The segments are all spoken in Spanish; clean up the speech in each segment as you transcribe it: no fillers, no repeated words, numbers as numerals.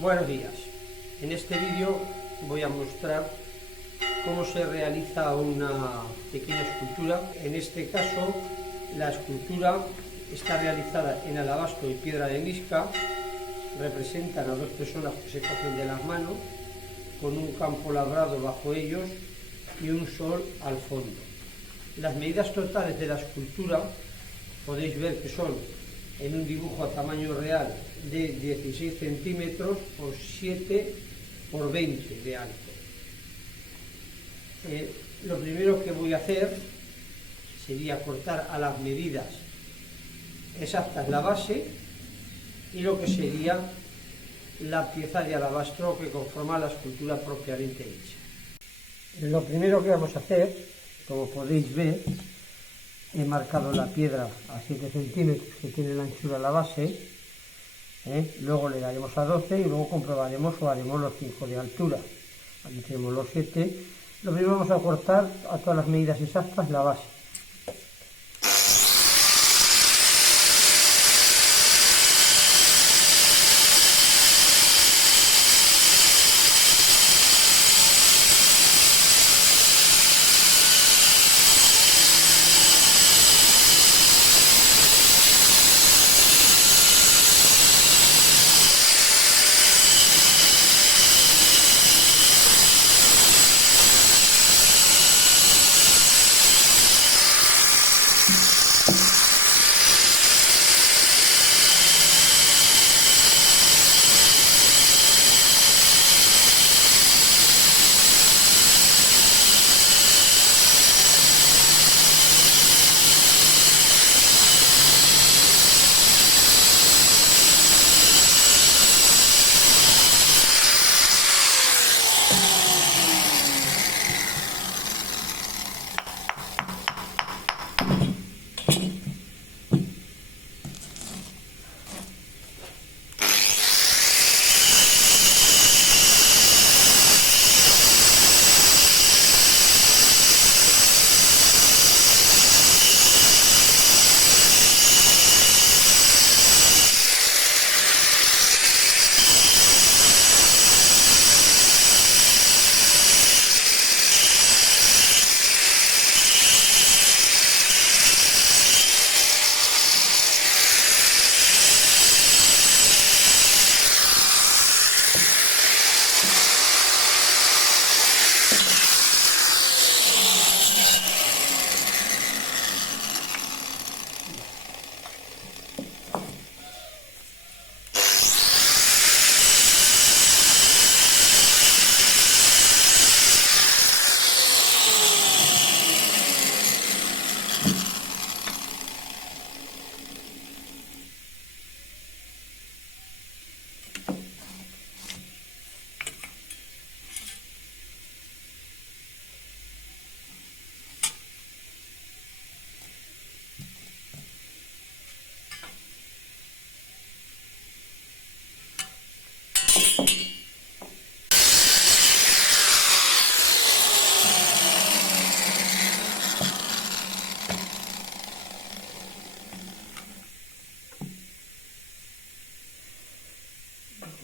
Buenos días. En este vídeo voy a mostrar cómo se realiza una pequeña escultura. En este caso, la escultura está realizada en alabastro y piedra de arenisca. Representan a dos personas que se cogen de las manos, con un campo labrado bajo ellos y un sol al fondo. Las medidas totales de la escultura podéis ver que son, en un dibujo a tamaño real, de 16 centímetros por 7 por 20 de alto. Lo primero que voy a hacer sería cortar a las medidas exactas la base y lo que sería la pieza de alabastro que conforma la escultura propiamente hecha. Lo primero que vamos a hacer, como podéis ver, he marcado la piedra a 7 centímetros que tiene la anchura de la base, luego le daremos a 12 y luego comprobaremos o haremos los 5 de altura. Aquí tenemos los 7. Lo primero vamos a cortar a todas las medidas exactas la base.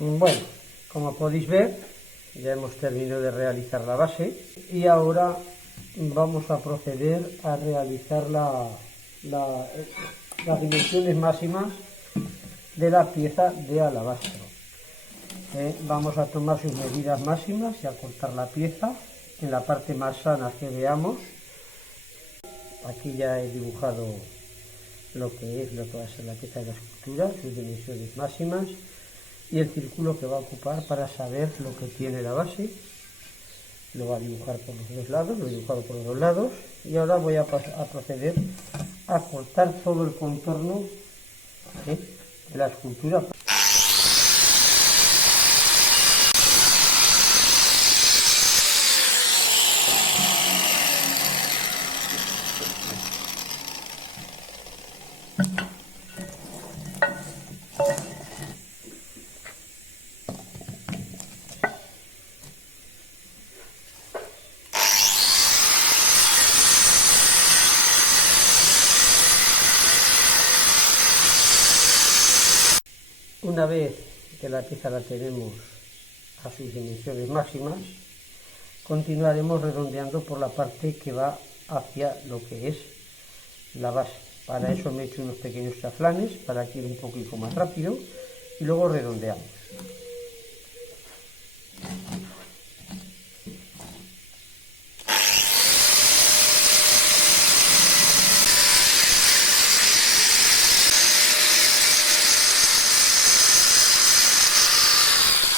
Bueno, como podéis ver, ya hemos terminado de realizar la base y ahora vamos a proceder a realizar las dimensiones máximas de la pieza de alabastro. Vamos a tomar sus medidas máximas y a cortar la pieza en la parte más sana que veamos. Aquí ya he dibujado lo que va a ser la pieza de la escultura, sus dimensiones máximas y el círculo que va a ocupar para saber lo que tiene la base. Lo va a dibujar por los dos lados, lo he dibujado por los dos lados y ahora voy a proceder a cortar todo el contorno de la escultura. Una vez que la pieza la tenemos a sus dimensiones máximas, continuaremos redondeando por la parte que va hacia lo que es la base. Para eso me he hecho unos pequeños chaflanes para que ir un poquito más rápido y luego redondeamos.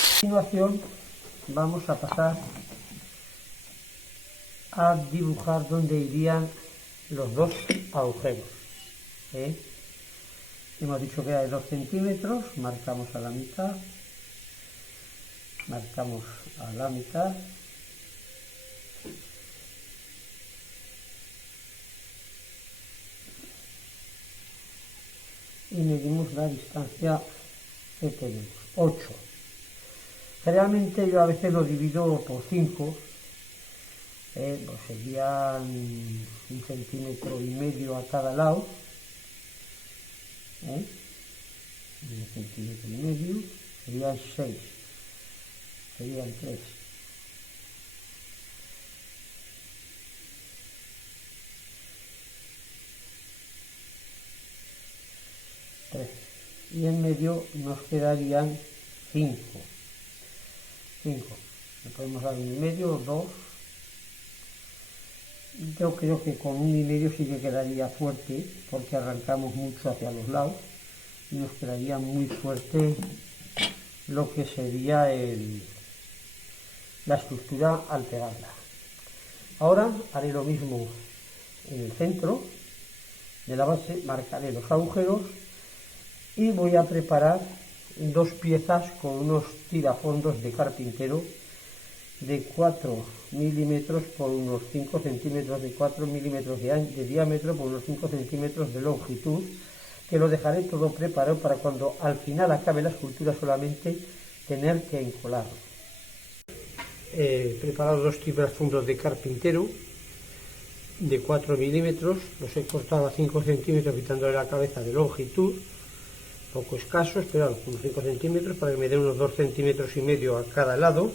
A continuación vamos a pasar a dibujar donde irían los dos agujeros. Hemos dicho que era de 2 centímetros, marcamos a la mitad, marcamos a la mitad, y medimos la distancia que tenemos, 8. Generalmente yo a veces lo divido por 5, pues serían 1,5 centímetros a cada lado, 1,5 centímetros, serían 6, serían 3. Y en medio nos quedarían 5. Le podemos dar 1,5 o 2. Yo creo que con 1,5 sí que quedaría fuerte, porque arrancamos mucho hacia los lados y nos quedaría muy fuerte lo que sería la estructura al pegarla. Ahora haré lo mismo en el centro de la base, marcaré los agujeros y voy a preparar 2 piezas con unos tirafondos de carpintero de 4 milímetros por unos 5 centímetros, de 4 milímetros de diámetro por unos 5 centímetros de longitud, que lo dejaré todo preparado para cuando al final acabe la escultura solamente tener que encolarlo. He preparado 2 tirafondos de carpintero de 4 milímetros, los he cortado a 5 centímetros quitándole la cabeza de longitud, poco escasos, pero unos 5 centímetros para que me dé unos 2,5 centímetros a cada lado,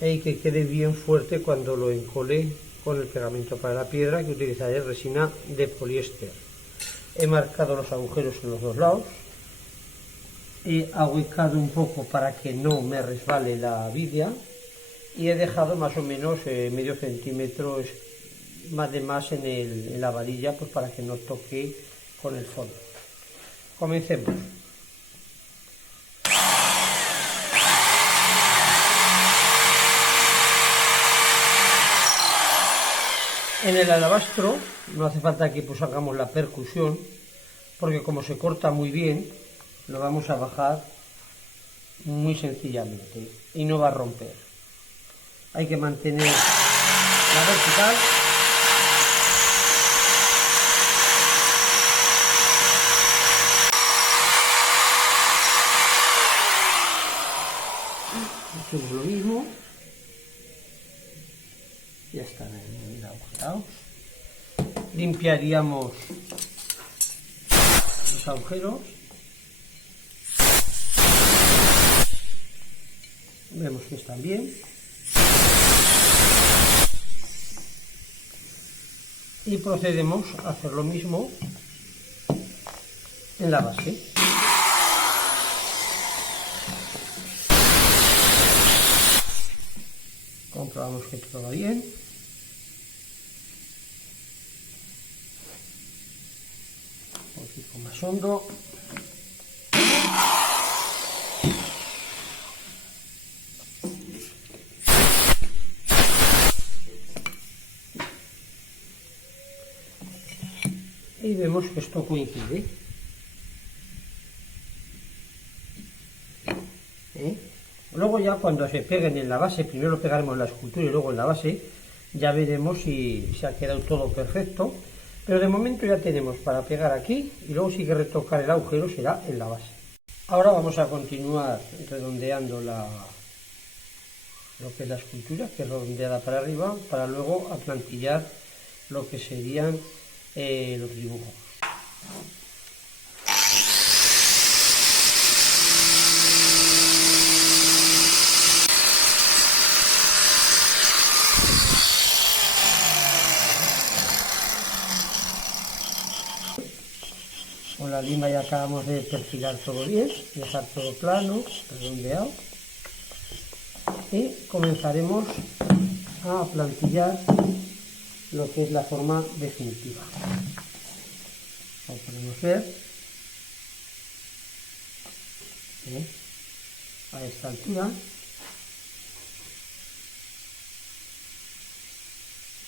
y que quede bien fuerte cuando lo encole con el pegamento para la piedra, que utilizaré resina de poliéster. He marcado los agujeros en los 2 lados, he ahuecado un poco para que no me resbale la vidia y he dejado más o menos medio centímetro más de más en la varilla, pues para que no toque con el fondo. Comencemos. En el alabastro no hace falta que pues hagamos la percusión, porque como se corta muy bien, lo vamos a bajar muy sencillamente y no va a romper. Hay que mantener la vertical. Hacemos lo mismo. Ya están bien agujerados. Limpiaríamos los agujeros. Vemos que están bien. Y procedemos a hacer lo mismo en la base. Comprobamos que todo va bien. Un poquito más hondo. Y vemos que esto coincide. Luego ya cuando se peguen en la base, primero pegaremos la escultura y luego en la base, ya veremos si se ha quedado todo perfecto. Pero de momento ya tenemos para pegar aquí y luego si hay que retocar el agujero será en la base. Ahora vamos a continuar redondeando lo que es la escultura, que es redondeada para arriba, para luego aplantillar lo que serían los dibujos. Con la lima ya acabamos de perfilar todo bien, dejar todo plano, redondeado. Y comenzaremos a plantillar lo que es la forma definitiva. Como podemos ver, a esta altura,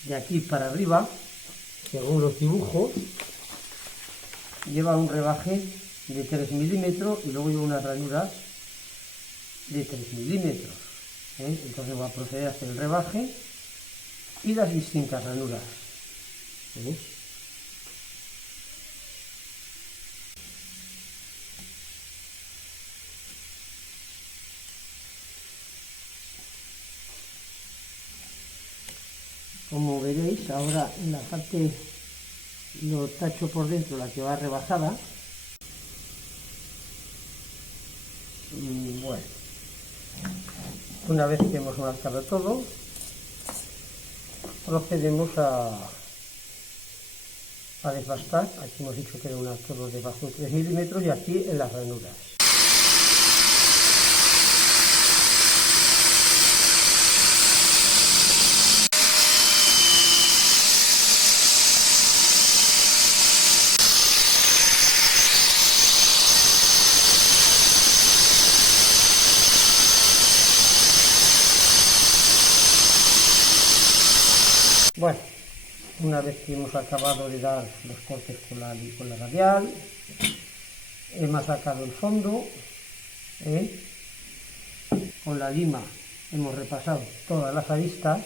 de aquí para arriba, según los dibujos, lleva un rebaje de 3 milímetros y luego lleva unas ranuras de 3 milímetros. Entonces voy a proceder a hacer el rebaje y las distintas ranuras. Como veréis, ahora en la parte lo tacho por dentro, la que va rebajada. Bueno, una vez que hemos marcado todo, procedemos a desbastar. Aquí hemos dicho que era un arquero de bajo 3 milímetros y aquí en las ranuras. Bueno, una vez que hemos acabado de dar los cortes con la radial, hemos sacado el fondo, con la lima hemos repasado todas las aristas,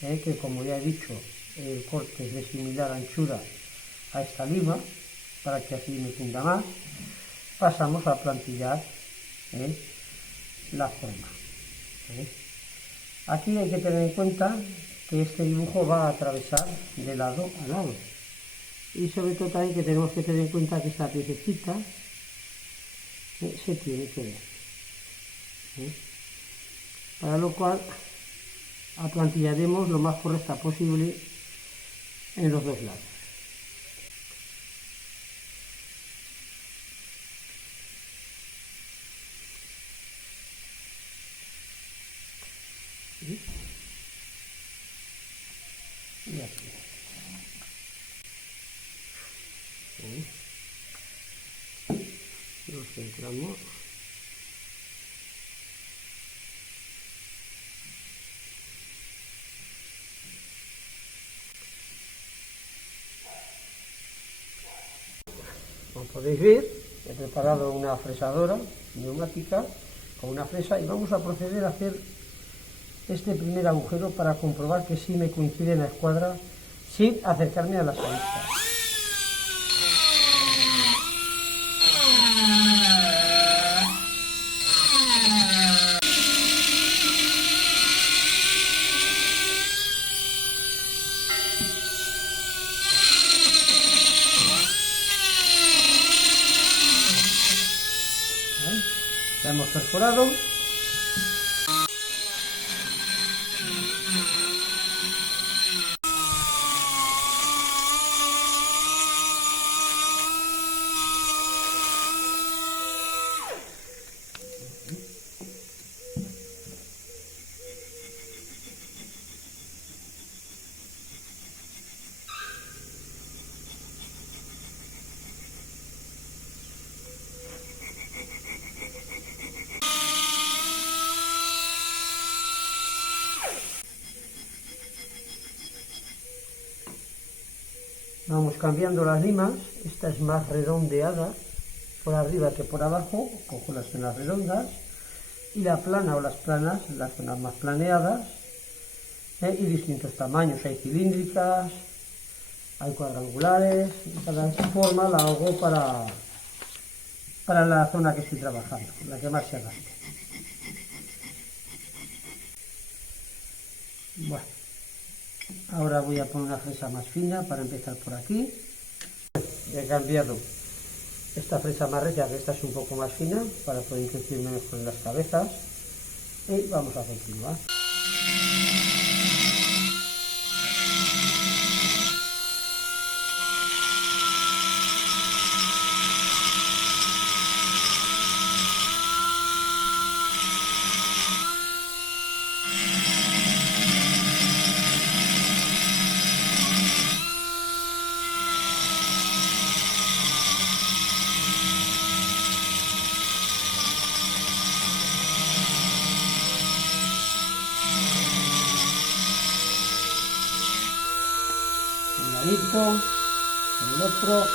que como ya he dicho, el corte es de similar anchura a esta lima, para que así me funda más. Pasamos a plantillar la forma. Aquí hay que tener en cuenta que este dibujo va a atravesar de lado a lado, y sobre todo también que tenemos que tener en cuenta que esta piececita se tiene que ver, para lo cual aplantillaremos lo más correcta posible en los dos lados. Y aquí. Nos centramos. Como podéis ver, he preparado una fresadora neumática con una fresa y vamos a proceder a hacer este primer agujero para comprobar que sí me coincide la escuadra sin acercarme a las aristas. Ya hemos perforado. Vamos cambiando las limas. Esta es más redondeada por arriba que por abajo, cojo las zonas redondas, y la plana o las planas, las zonas más planeadas, y distintos tamaños. Hay cilíndricas, hay cuadrangulares, y cada forma la hago para la zona que estoy trabajando, la que más se gaste. Bueno, ahora voy a poner una fresa más fina para empezar por aquí. He cambiado esta fresa más recia, que esta es un poco más fina, para poder introducirme mejor en las cabezas. Y vamos a continuar. poquito, el otro.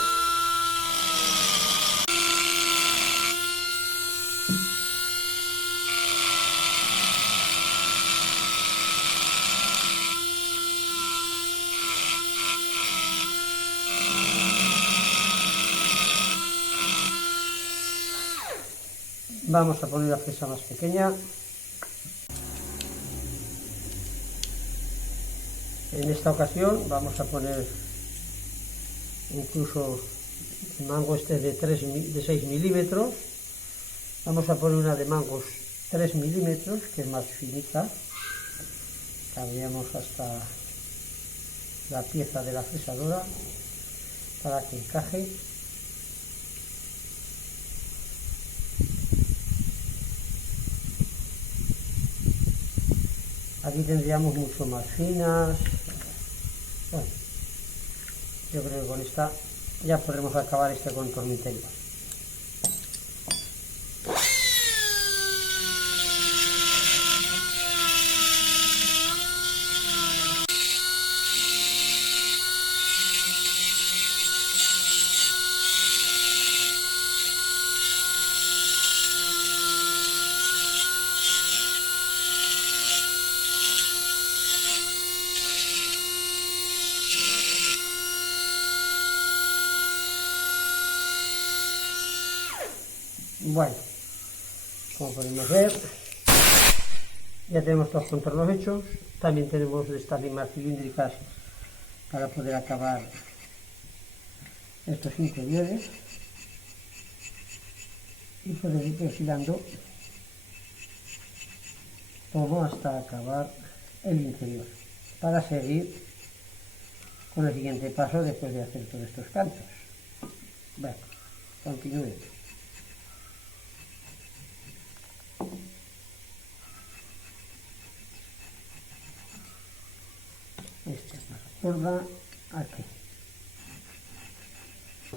Vamos a poner la fresa más pequeña. En esta ocasión vamos a poner incluso el mango este de 6 milímetros. Vamos a poner una de mangos 3 milímetros, que es más finita. Cambiamos hasta la pieza de la fresadora para que encaje. Aquí tendríamos mucho más finas. Bueno, yo creo que con esta ya podremos acabar este contorno interior. Bueno, como podemos ver, ya tenemos todos los contornos hechos. También tenemos estas limas cilíndricas para poder acabar estos interiores y poder ir perfilando todo hasta acabar el interior, para seguir con el siguiente paso después de hacer todos estos cantos. Bueno, continúe. Esta es la cuerda aquí.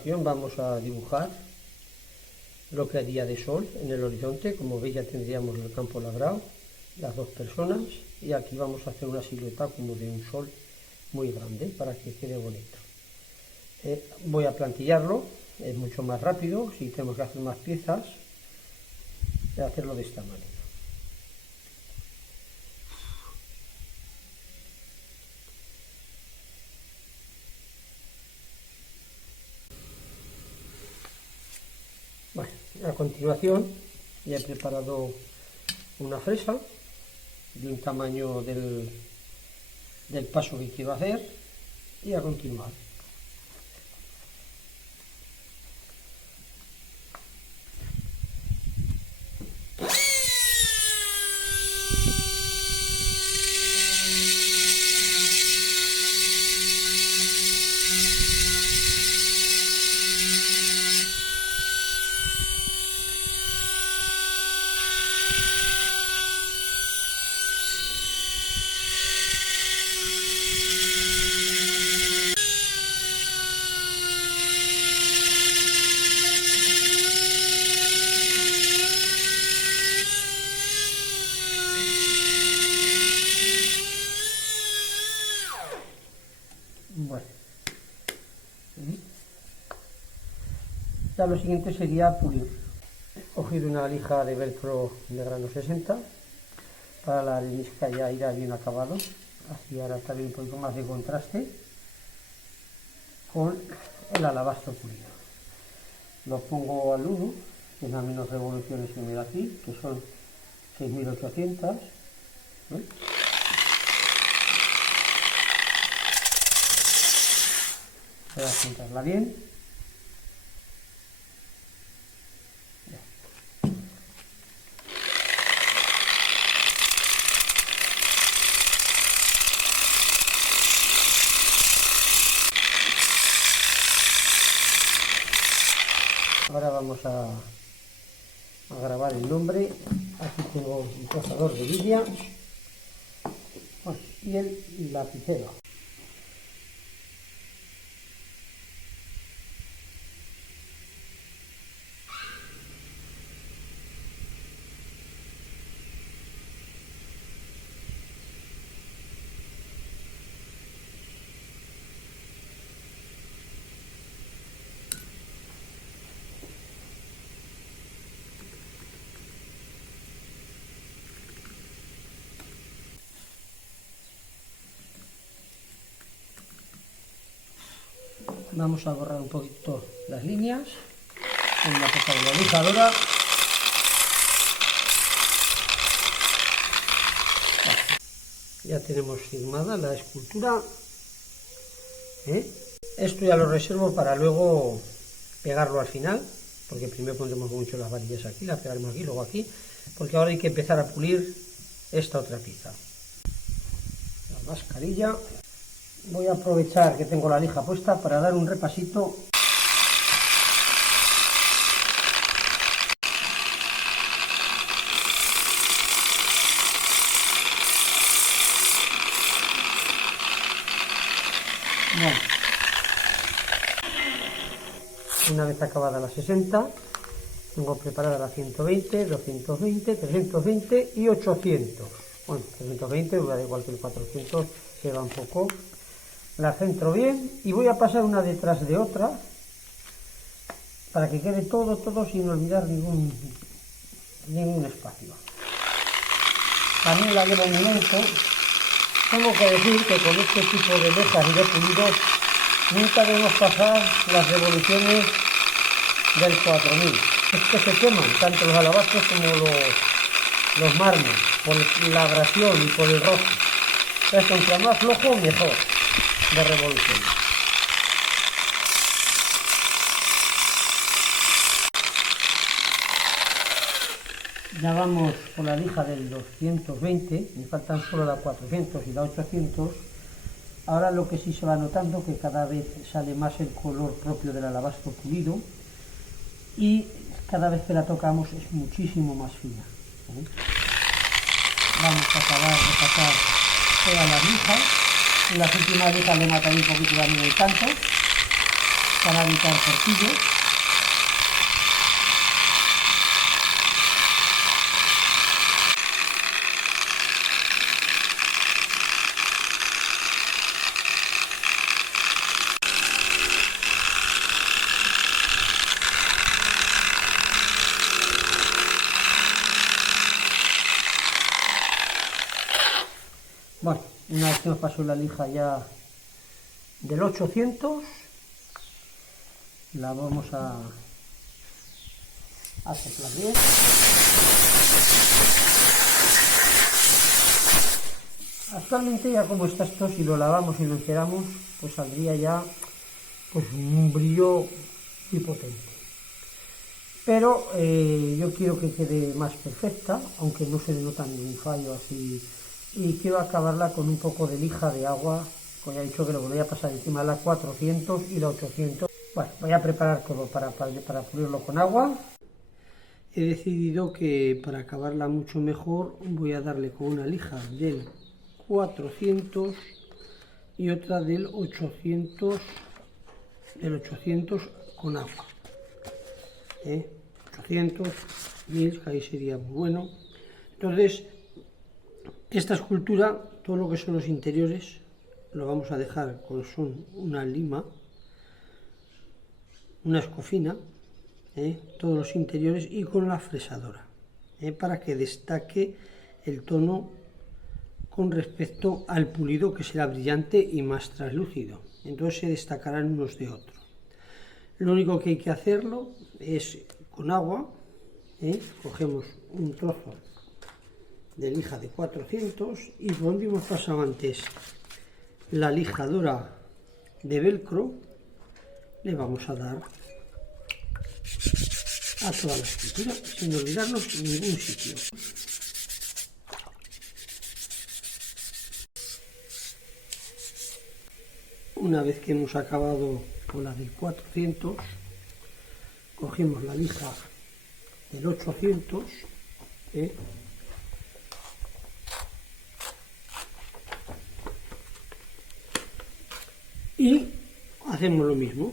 Vamos a dibujar lo que haría de sol en el horizonte. Como veis, ya tendríamos el campo labrado, las dos personas, y aquí vamos a hacer una silueta como de un sol muy grande para que quede bonito. Voy a plantillarlo, es mucho más rápido. Si tenemos que hacer más piezas, voy a hacerlo de esta manera. Bueno, a continuación ya he preparado una fresa de un tamaño del paso que quiero hacer, y a continuar. Bueno, ya lo siguiente sería pulir. He cogido una lija de velcro de grano 60 para la arenisca, ya irá bien acabado. Así ahora también un poquito más de contraste con el alabastro pulido. Lo pongo al 1, que es las menos revoluciones que me da aquí, que son 6800. Voy a juntarla bien. Ahora vamos a grabar el nombre. Aquí tengo un trazador de lidia y el lapicero. Vamos a borrar un poquito las líneas con la peca de la lijadora. Ya tenemos firmada la escultura. Esto ya lo reservo para luego pegarlo al final, porque primero pondremos mucho las varillas aquí, las pegaremos aquí, luego aquí, porque ahora hay que empezar a pulir esta otra pieza. La mascarilla. Voy a aprovechar que tengo la lija puesta para dar un repasito. Bueno, una vez acabada la 60, tengo preparada la 120, 220, 320 y 800. Bueno, 320, da igual que el 400, se va un poco. La centro bien y voy a pasar una detrás de otra para que quede todo sin olvidar ningún espacio. También la llevo en momento. Tengo que decir que con este tipo de lejas y de pulidos nunca debemos pasar las revoluciones del 4000. Es que se queman tanto los alabastros como los mármoles, por la abrasión y por el roce. Entonces, contra más flojo, mejor de revolución. Ya vamos con la lija del 220, me faltan solo la 400 y la 800. Ahora lo que sí se va notando que cada vez sale más el color propio del alabastro pulido y cada vez que la tocamos es muchísimo más fina. Vamos a acabar de pasar todas las lijas. En las últimas lijas le mataré un poquito también el canto para evitar cortillos. Bueno, una vez que nos pasó la lija ya del 800, la vamos a soplar bien. Actualmente ya como está esto, si lo lavamos y lo enceramos, pues saldría ya pues un brillo muy potente. Pero yo quiero que quede más perfecta, aunque no se le nota ningún fallo así. Y quiero acabarla con un poco de lija de agua, como ya he dicho que lo voy a pasar encima de la 400 y la 800. Bueno, voy a preparar todo para pulirlo con agua. He decidido que para acabarla mucho mejor voy a darle con una lija del 400 y otra del 800 con agua. 800, 1000, ahí sería muy bueno. Entonces, esta escultura, todo lo que son los interiores, lo vamos a dejar con una lima, una escofina, todos los interiores y con la fresadora, para que destaque el tono con respecto al pulido, que será brillante y más translúcido. Entonces se destacarán unos de otros. Lo único que hay que hacerlo es con agua, cogemos un trozo de lija de 400 y donde hemos pasado antes la lijadora de velcro, le vamos a dar a toda la escultura sin olvidarnos ningún sitio. Una vez que hemos acabado con la del 400, cogemos la lija del 800, y hacemos lo mismo,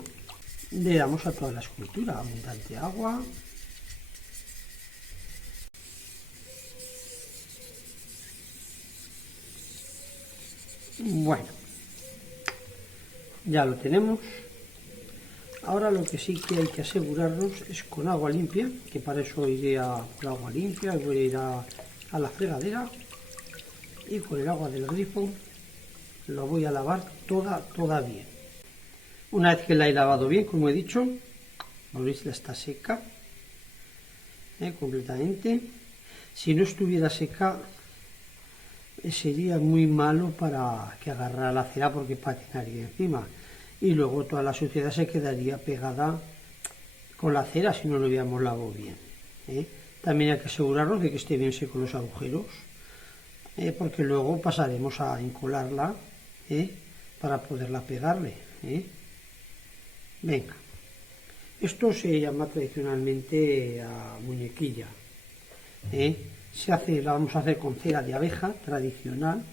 le damos a toda la escultura abundante agua. Bueno, ya lo tenemos. Ahora lo que sí que hay que asegurarnos es con agua limpia, que para eso iré a agua limpia, voy a ir a la fregadera y con el agua del grifo lo voy a lavar toda bien. Una vez que la he lavado bien, como he dicho, veis, ya está seca completamente. Si no estuviera seca, sería muy malo para que agarrara la cera porque patinaría encima. Y luego toda la suciedad se quedaría pegada con la cera si no lo hubiéramos lavado bien. También hay que asegurarnos de que esté bien seco los agujeros, porque luego pasaremos a encolarla para poderla pegarle. Venga, esto se llama tradicionalmente a muñequilla. La vamos a hacer con cera de abeja tradicional.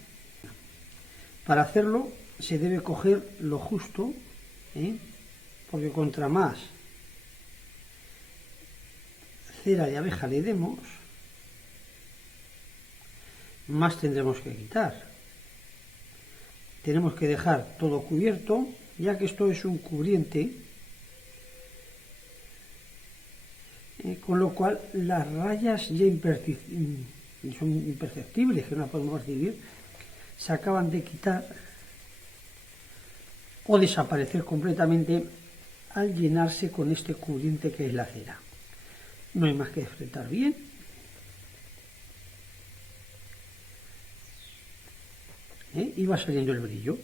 Para hacerlo se debe coger lo justo, porque contra más cera de abeja le demos, más tendremos que quitar. Tenemos que dejar todo cubierto, ya que esto es un cubriente, con lo cual las rayas ya son imperceptibles, que no las podemos percibir, se acaban de quitar o desaparecer completamente al llenarse con este cubriente que es la cera. No hay más que apretar bien. Y va saliendo el brillo.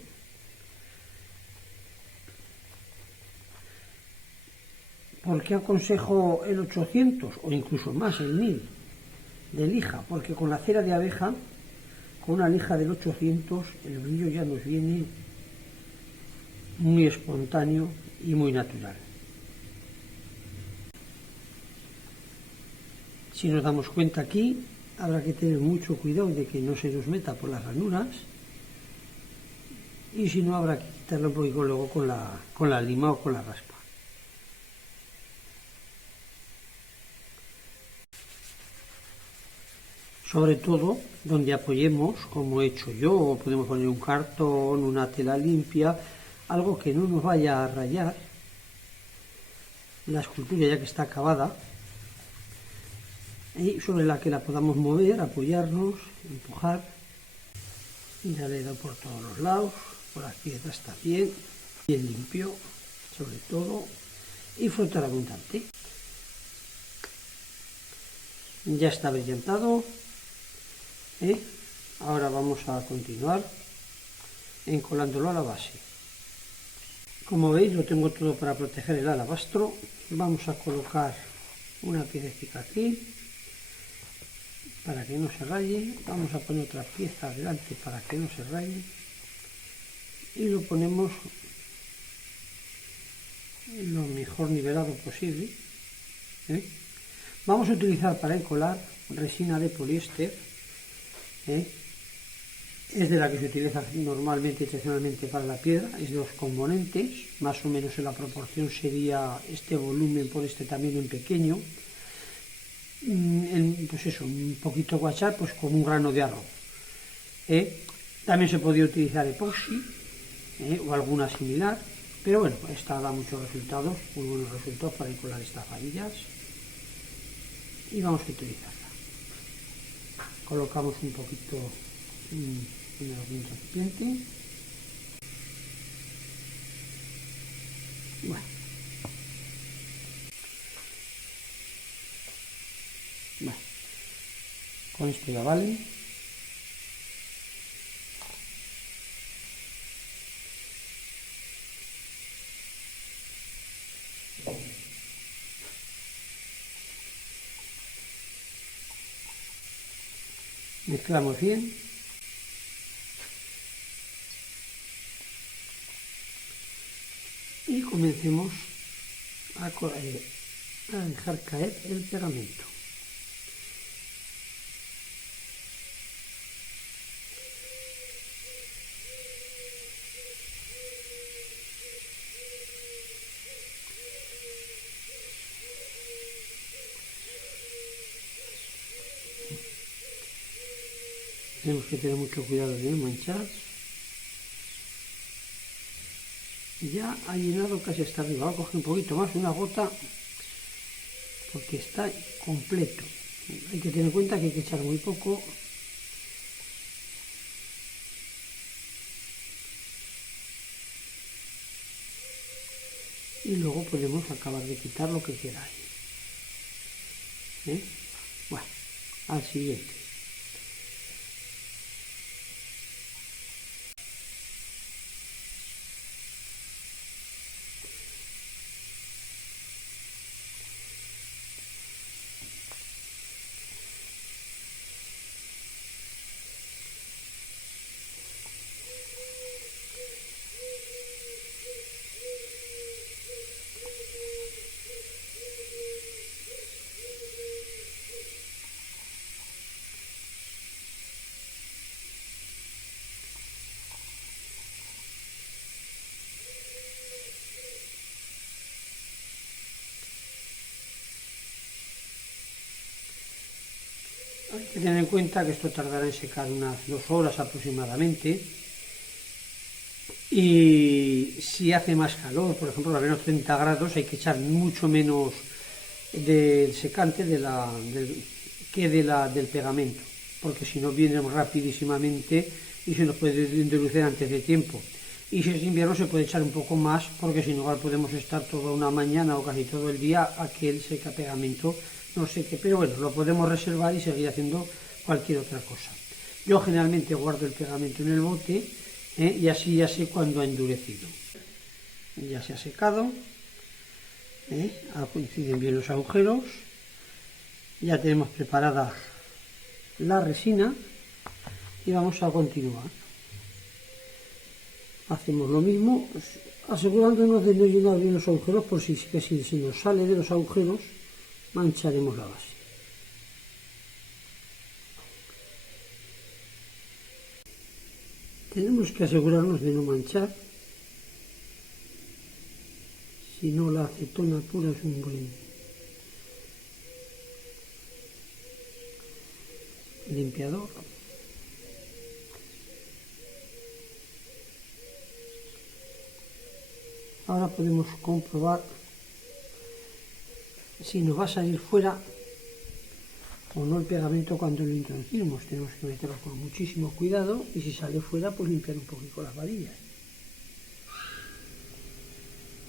¿Por qué aconsejo el 800 o incluso más, el 1000 de lija? Porque con la cera de abeja, con una lija del 800, el brillo ya nos viene muy espontáneo y muy natural. Si nos damos cuenta aquí, habrá que tener mucho cuidado de que no se nos meta por las ranuras, y si no, habrá que quitarlo un poquito luego con la lima o con la raspa. Sobre todo donde apoyemos, como he hecho yo, o podemos poner un cartón, una tela limpia, algo que no nos vaya a rayar la escultura ya que está acabada, y sobre la que la podamos mover, apoyarnos, empujar, y darle por todos los lados. Por las piezas está bien limpio, sobre todo, y frotar abundante. Ya está brillantado. Ahora vamos a continuar encolándolo a la base. Como veis, lo tengo todo para proteger el alabastro. Vamos a colocar una piececita aquí para que no se raye. Vamos a poner otra pieza adelante para que no se raye. Y lo ponemos lo mejor nivelado posible. Vamos a utilizar para encolar resina de poliéster. Es de la que se utiliza normalmente y tradicionalmente para la piedra. Es de 2 componentes, más o menos en la proporción sería este volumen por este tamaño en pequeño. Pues eso, un poquito guachar, pues como un grano de arroz. También se podría utilizar epoxi o alguna similar, pero bueno, esta da muchos resultados, muy buenos resultados para encolar estas varillas, y vamos a utilizarla. Colocamos un poquito en algún recipiente. Bueno, con esto ya vale. Mezclamos bien. Y comencemos a dejar caer el pegamento. Tenemos que tener mucho cuidado de no manchar. Ya ha llenado casi hasta arriba. Voy a coger un poquito más, una gota, porque está completo. Hay que tener en cuenta que hay que echar muy poco. y luego podemos acabar de quitar lo que queda ahí. Bueno, al siguiente. Hay que tener en cuenta que esto tardará en secar unas 2 horas aproximadamente, y si hace más calor, por ejemplo a menos 30 grados, hay que echar mucho menos del secante del pegamento, porque si no viene rapidísimamente y se nos puede endurecer antes de tiempo. Y si es invierno se puede echar un poco más, porque si no igual podemos estar toda una mañana o casi todo el día a que el seca pegamento no seque, pero bueno, lo podemos reservar y seguir haciendo cualquier otra cosa. Yo generalmente guardo el pegamento en el bote, y así ya sé cuando ha endurecido. Ya se ha secado, coinciden bien los agujeros, ya tenemos preparada la resina y vamos a continuar. Hacemos lo mismo, asegurándonos de no llenar bien los agujeros, por si se nos sale de los agujeros, mancharemos la base. Tenemos que asegurarnos de no manchar, si no la acetona pura es un buen limpiador. Ahora podemos comprobar si nos va a salir fuera o no el pegamento cuando lo introducimos. Tenemos que meterlo con muchísimo cuidado y si sale fuera, pues limpiar un poquito las varillas.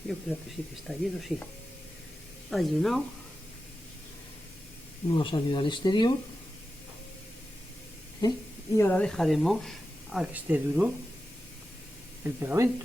Yo creo que sí que está lleno, sí. Ha llenado. No ha salido al exterior. Y ahora dejaremos a que esté duro el pegamento.